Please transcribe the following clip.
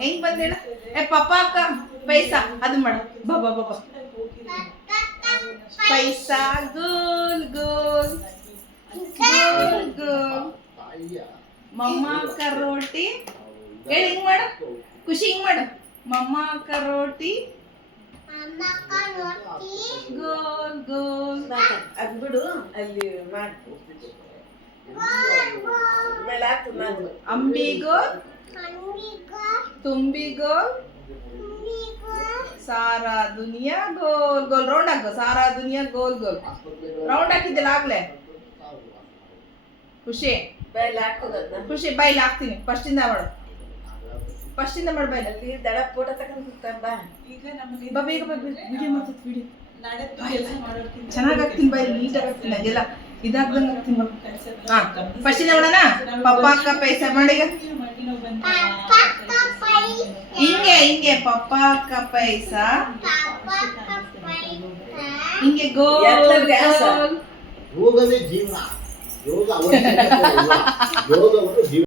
ಹೆಂಗ್ ಬಂದೇಳ ಏ ಪಪ್ಪ ಅಕ್ಕ ಪೈಸಾ ಅದು ಮಾಡು ಬಾಬಾ ಬಾಬಾ ಪೈಸಾ ಗೋಲ್ ಗೋಲ್ ಗೋಲ್ ಗೋಲ್ ಮಮ್ಮ ಕರೋಟಿ ಹೇಳಿ ಹಿಂಗ್ ಮಾಡು ಖುಷಿ ಹಿಂಗ್ ಮಾಡು ಮಮ್ಮ ಕರೋಟಿ ಗೋಲ್ ಗೋಲ್ ಅದ್ ಬಿಡು ಅಲ್ಲಿ ಮಾಡಿ ಅಂಬಿಗೋಲ್ ತುಂಬಿಗೋಲ್ ಸಾರಾ ದುನಿಯಾ ಗೋಲ್ ಗೋಲ್ ರೌಂಡ್ ಹಾಕೋ ಸಾರಾ ದುನಿಯಾ ಗೋಲ್ ಗೋಲ್ ರೌಂಡ್ ಹಾಕಿದ್ದಿಲ್ಲ ಆಗ್ಲೇ ಖುಷಿ ಖುಷಿ ಬೈಲಿ ಹಾಕ್ತೀನಿ ಫಸ್ಟ್ ಇಂದ ಮಾಡು ಬೈಲಿ ಅಲ್ಲಿ ದಡ ಫೋಟೋ ತಗೊಂಡು ಬಾ ಬಾ ಬೇಗ ಬಾ ವಿಡಿಯೋ ಮಾಡ್ತೀನಿ ವಿಡಿಯೋ ಚೆನ್ನಾಗಿ ಹಾಕ್ತೀನಿ ಬೈಲಿ ನೀಟಾಗಿ ಹಾಕ್ತೀನಿ ಅದೆಲ್ಲ ಇದಾಗ್ದಂಗೆ ಹಾಕ್ತೀನಿ ಹಾ ಫಸ್ಟ್ ಇಂದ ಮಾಡೋಣ ಪಪ್ಪ ಅಕ್ಕ ಪೈಸಾ ಮಾಡಿ ಹಿಂಗೆ ಹಿಂಗೆ ಪಪ್ಪ ಅಕ್ಕ ಪೈಸಾ ಹಿಂಗೆ ಗೋಲ್ ಗೋಲ್ ಯೋಗವೇ ಜೀವನ ಯೋಗ ಅವಶ್ಯಕತೆ ಇಲ್ಲ ಯೋಗವನ್ನು ಜೀವನ